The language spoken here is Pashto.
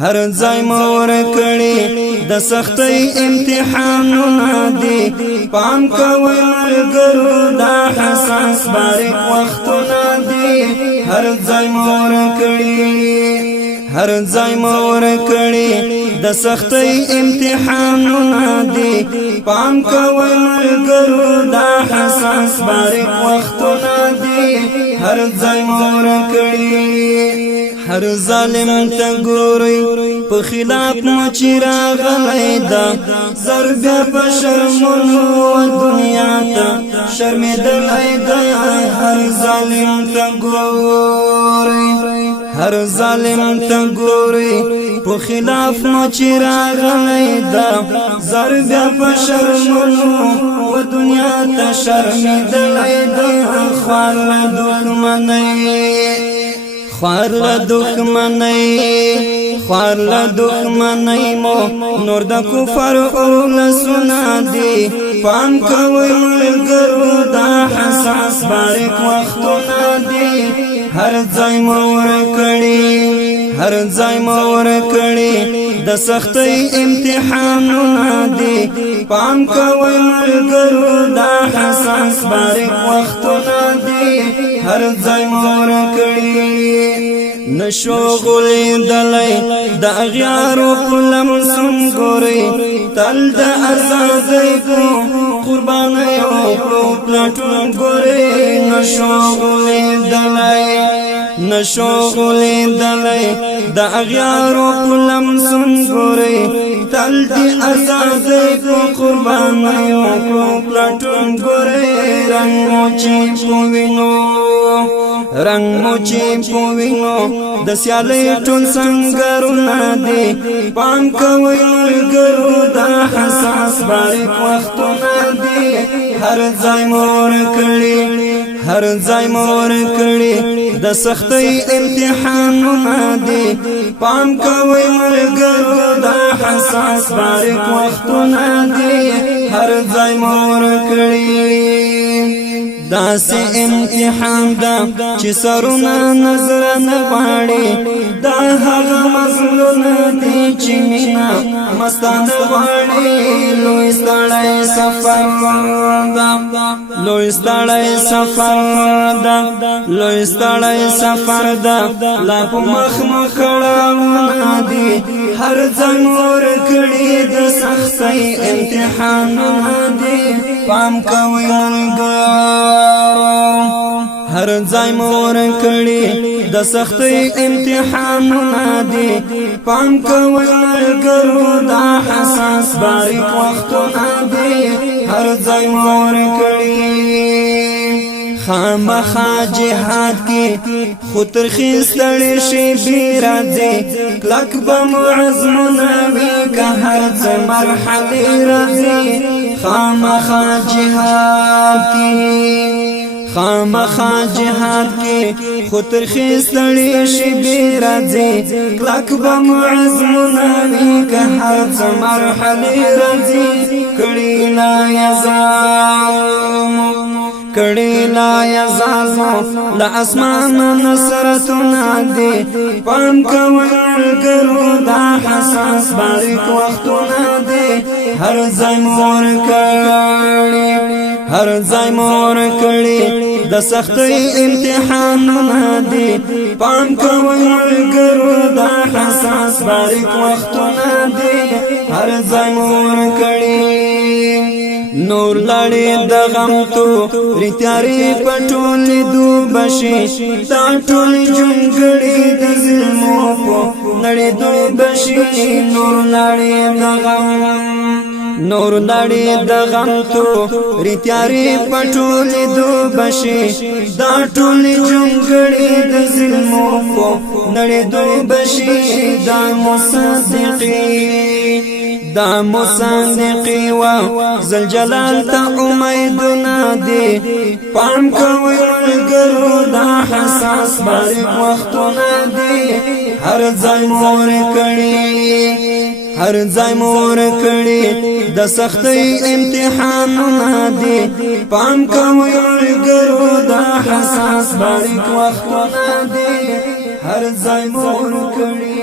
هر ځای مور کړي د سختۍ امتحانونه دي پام کوئ ملګرو دا حساس باریک وختونه دي هر ځای مور کړي هر ځای مور کړي د سختۍ امتحانونه دي پام کوئ ملګرو دا حساس باریک وختونه دي هر ځای مور کړي هر ظالم ته ګورئ په خلاف مو چې راغلی دا زر بیا په شرمونو دنیا ته شرمېدلی دا هر ظالم ته ګورئ هر ظالم ته ګورئ په خلاف مو چې راغلی دا زر بیا په شرمونو دنیا ته شرمېدلی دا خوار له دښمنۍ مو نور د کفر اولسونه دي پام کوئ ملګرو دا حساس باریک وختونه دي هر ځای مور کړي د سختۍ امتحانونه دي پام کوئ ملګرو دا حساس باریک وختونه دي هر ځای مور کړي نشو غلی دلی د اغیارو پلم سم گوری تل د ازادی کو قربانیو کو پلٹون گوری نشو غلی دلی د اغیارو پلم سم گوری تل د ازادی کو قربانیو کو پلٹون گوری رنگ موچی پوینو د سیالۍ ټول سنگرونه دي پام کوئ ملګرو دا حساس باریک وختونه دي هر ځای مور کړي د سختۍ امتحانونه دي پام کوئ ملګرو دا حساس باریک وختونه دي هر ځای مور کړي داسې امتحان دا چې سرونه نظر نه غواړي دا هغه مزلونه دي چې مینا مستانه غواړي لوی ستړی سفر دا لا په مخ کړهونه دي هر ځای مور کړي د سختۍ امتحانونه دي پام کوئ هر ځای مور کړي د سختۍ امتحانونه دي پام کوئ ملګرو دا حساس باریک وختونه دي هر ځای مور کړي خامخا جهاد کې خو ترخې ستړې شېبې راځي کلک به مو عزمونه وي که هر څه مرحلې راځي خامخا جهاد کې خو ترخې ستړې شېبې راځي کلک به مو عزمونه وي که هر څه مرحلې راځي کړي لا یزالمو لاسمان نصرتونه دي پام کوئ ملګرو دا حساس باریک وختونه دي هر ځای مور کړي د سختۍ امتحانونه دي پام کوئ ملګرو دا حساس باریک وختونه دي هر ځای مور کړي نور لړې د غم تو ریتیارې پټول دو بشي دا ټول جونګړې د ظلمو په نړۍ دو بشي نور لړې د غم تو ریتیارې پټول دو بشي دا ټول جونګړې د ظلمو په نړۍ دو بشي دا مصدقي و زلجلال تا امیدونه دي پام کوئ ملګرو دا حساس باریک وختونه دي هر ځای مور کړي د سختۍ امتحانونه دي پام کوئ ملګرو دا حساس باریک وختونه دي هر ځای مور کړي